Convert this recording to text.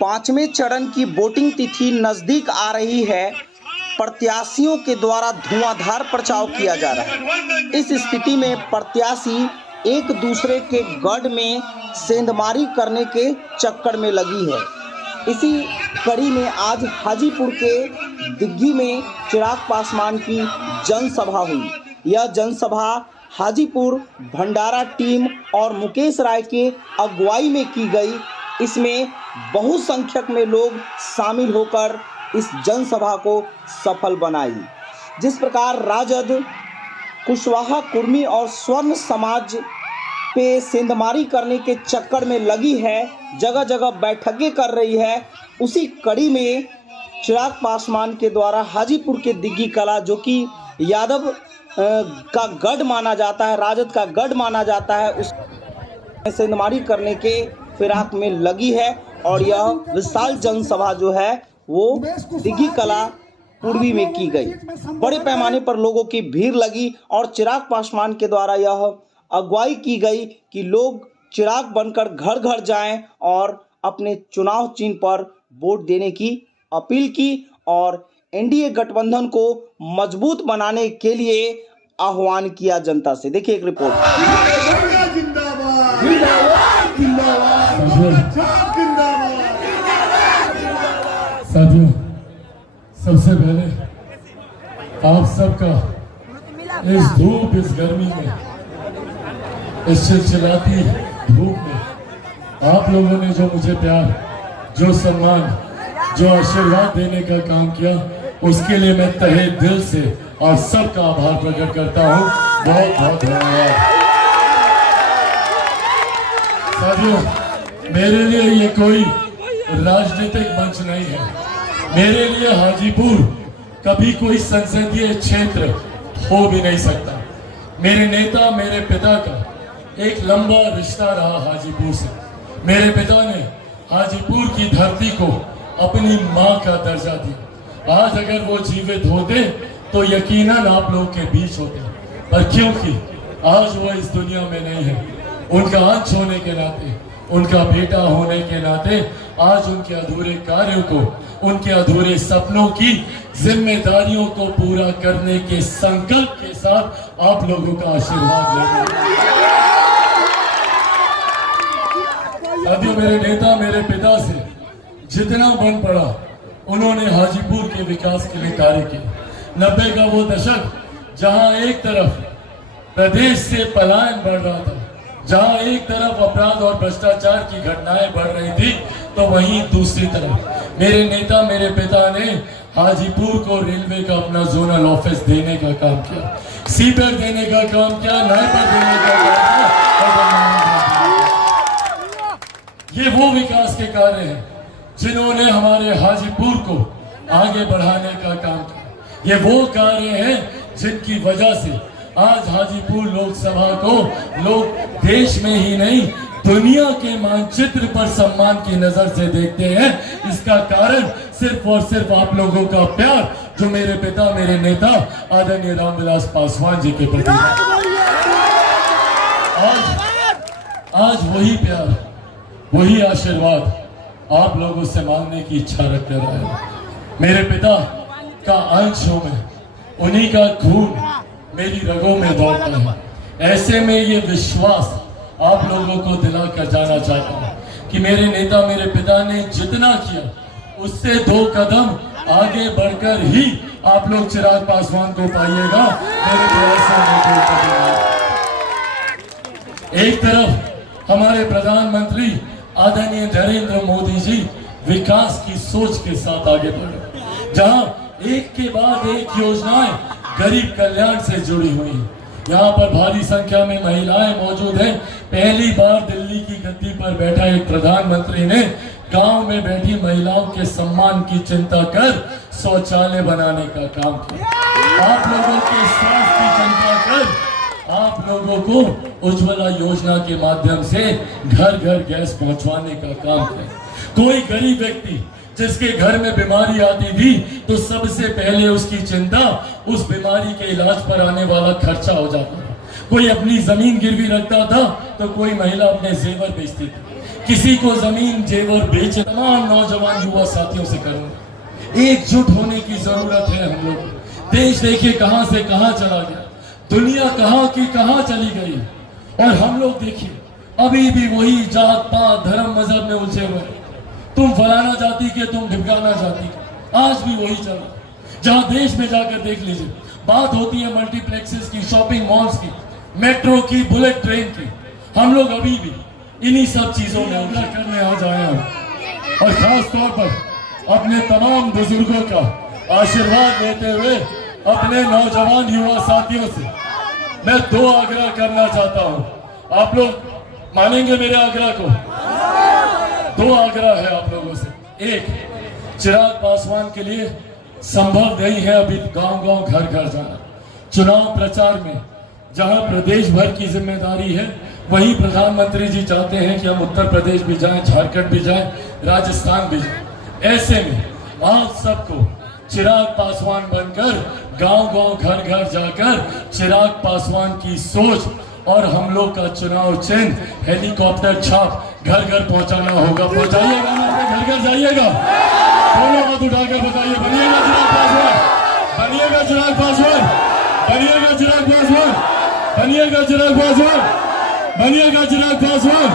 पांचवें चरण की वोटिंग तिथि नजदीक आ रही है। प्रत्याशियों के द्वारा धुआंधार प्रचार किया जा रहा है। इस स्थिति में प्रत्याशी एक दूसरे के गढ़ में सेंधमारी करने के चक्कर में लगी है। इसी कड़ी में आज हाजीपुर के दिग्गी में चिराग पासवान की जनसभा हुई। यह जनसभा हाजीपुर भंडारा टीम और मुकेश राय के अगुवाई में की गई। इसमें बहुसंख्यक में लोग शामिल होकर इस जनसभा को सफल बनाई। जिस प्रकार राजद कुशवाहा कुर्मी और स्वर्ण समाज पे सेंधमारी करने के चक्कर में लगी है, जगह जगह बैठकें कर रही है, उसी कड़ी में चिराग पासवान के द्वारा हाजीपुर के दिग्गी कला, जो कि यादव का गढ़ माना जाता है, राजद का गढ़ माना जाता है, उस सेंधमारी करने के फिराक में लगी है। और यह विशाल जनसभा जो है वो दिग्गी कला पूर्वी में की गई। बड़े पैमाने पर लोगों की भीड़ लगी और चिराग पासवान के द्वारा यह अगुवाई की गई कि लोग चिराग बनकर घर घर जाएं और अपने चुनाव चिन्ह पर वोट देने की अपील की और एनडीए गठबंधन को मजबूत बनाने के लिए आह्वान किया जनता से। देखिए एक रिपोर्ट। साथियों, सबसे पहले आप सबका इस धूप, इस गर्मी में, इस चिलचिलाती धूप में आप लोगों ने जो मुझे प्यार, जो सम्मान, जो आशीर्वाद देने का काम किया, उसके लिए मैं तहे दिल से आप सबका आभार प्रकट करता हूँ। बहुत बहुत धन्यवाद। साथियों, मेरे लिए ये कोई राजनीतिक मंच नहीं है। मेरे लिए हाजीपुर कभी कोई संसदीय क्षेत्र हो भी नहीं सकता। मेरे नेता, मेरे पिता का एक लंबा रिश्ता रहा हाजीपुर से। मेरे पिता ने हाजीपुर की धरती को अपनी मां का दर्जा दिया। आज अगर वो जीवित होते तो यकीनन आप लोगों के बीच होते, पर क्योंकि आज वो इस दुनिया में नहीं है, उनका अंश होने के नाते, उनका बेटा होने के नाते आज उनके अधूरे कार्यों को, उनके अधूरे सपनों की जिम्मेदारियों को पूरा करने के संकल्प के साथ आप लोगों का आशीर्वाद लेंगे। साथियों, मेरे नेता, मेरे पिता से जितना बन पड़ा उन्होंने हाजीपुर के विकास के लिए कार्य किया। 90 का वो दशक जहां एक तरफ प्रदेश से पलायन बढ़ रहा था, जहां एक तरफ अपराध और भ्रष्टाचार की घटनाएं बढ़ रही थी, तो वहीं दूसरी तरफ मेरे नेता, मेरे पिता ने हाजीपुर को रेलवे का अपना जोनल ऑफिस देने का काम किया, सीपेट देने का काम किया, नायपर देने का काम किया। ये वो विकास के कार्य हैं जिन्होंने हमारे हाजीपुर को आगे बढ़ाने का काम किया। ये वो कार्य हैं जिनकी वजह से आज हाजीपुर लोकसभा को लोग देश में ही नहीं, दुनिया के मानचित्र पर सम्मान की नजर से देखते हैं। इसका कारण सिर्फ और सिर्फ आप लोगों का प्यार, जो मेरे पिता, मेरे नेता आदरणीय रामविलास पासवान जी के प्रति है। आज वही प्यार, वही आशीर्वाद आप लोगों से मांगने की इच्छा रख रहा है। मेरे पिता का अंश हूं मैं, उन्हीं का खून मेरी रगों में दौड़ता है। ऐसे में ये विश्वास आप लोगों को दिला कर जाना चाहता हूं कि मेरे नेता, मेरे पिता ने जितना किया उससे 2 कदम आगे बढ़कर ही आप लोग चिराग पासवान को पाइएगा। मेरे भरोसे में एक तरफ हमारे प्रधानमंत्री आदरणीय नरेंद्र मोदी जी विकास की सोच के साथ आगे बढ़े, जहां एक के बाद एक योजनाएं गरीब कल्याण से जुड़ी हुई हैं। यहाँ पर भारी संख्या में महिलाएं मौजूद हैं। पहली बार दिल्ली की गद्दी पर बैठा एक प्रधानमंत्री ने गांव में बैठी महिलाओं के सम्मान की चिंता कर शौचालय बनाने का काम किया। आप लोगों के स्वास्थ्य की चिंता कर आप लोगों को उज्ज्वला योजना के माध्यम से घर घर गैस पहुंचवाने का काम किया। कोई गरीब व्यक्ति जिसके घर में बीमारी आती थी तो सबसे पहले उसकी चिंता उस बीमारी के इलाज पर आने वाला खर्चा हो जाता था। कोई अपनी जमीन गिरवी रखता था तो कोई महिला अपने जेवर बेचती थी। किसी को जमीन जेवर बेचे। तमाम नौजवान युवा साथियों से करूंगा, एकजुट होने की जरूरत है हम लोग। देश देखिए कहां से कहां चला गया, दुनिया कहां की कहां चली गई, और हम लोग देखिए अभी भी वही जात पात धर्म मजहब में उलझे हुए। तुम फलाना जाति के, तुम ढिमकाना जाति के, आज भी वही चल रहा। जहां देश में जाकर देख लीजिए, बात होती है मल्टीप्लेक्सेस की, शॉपिंग मॉल्स की, मेट्रो की, बुलेट ट्रेन की, हम लोग अभी भी इन्हीं सब चीजों में उल्टा करने आ जाए हैं। और खास तौर पर अपने तमाम बुजुर्गों का आशीर्वाद लेते हुए अपने नौजवान युवा साथियों से मैं 2 आग्रह करना चाहता हूं। आप लोग मानेंगे मेरे आग्रह को? 2 आग्रह है आप लोगों से। एक, चिराग पासवान के लिए संभव नहीं है अभी गांव-गांव घर-घर जाना। चुनाव प्रचार में जहां प्रदेश भर की जिम्मेदारी है, वहीं प्रधानमंत्री जी चाहते हैं कि हम उत्तर प्रदेश भी जाएं, झारखंड भी जाएं, राजस्थान भी जाएं। ऐसे में आप सबको चिराग पासवान बनकर गांव-गांव घर-घर जाकर चिराग पासवान की सोच और हम लोग का चुनाव चिन्ह हेलीकॉप्टर छाप घर-घर पहुंचाना होगा। पहुंचाइएगा ना? अपने घर-घर जाइएगा, दोनों हाथ उठाकर बताइए, बनिएगा चिराग पासवान, बनिएगा चिराग पासवान, बनिएगा चिराग पासवान, बनिएगा चिराग पासवान, बनिएगा चिराग पासवान।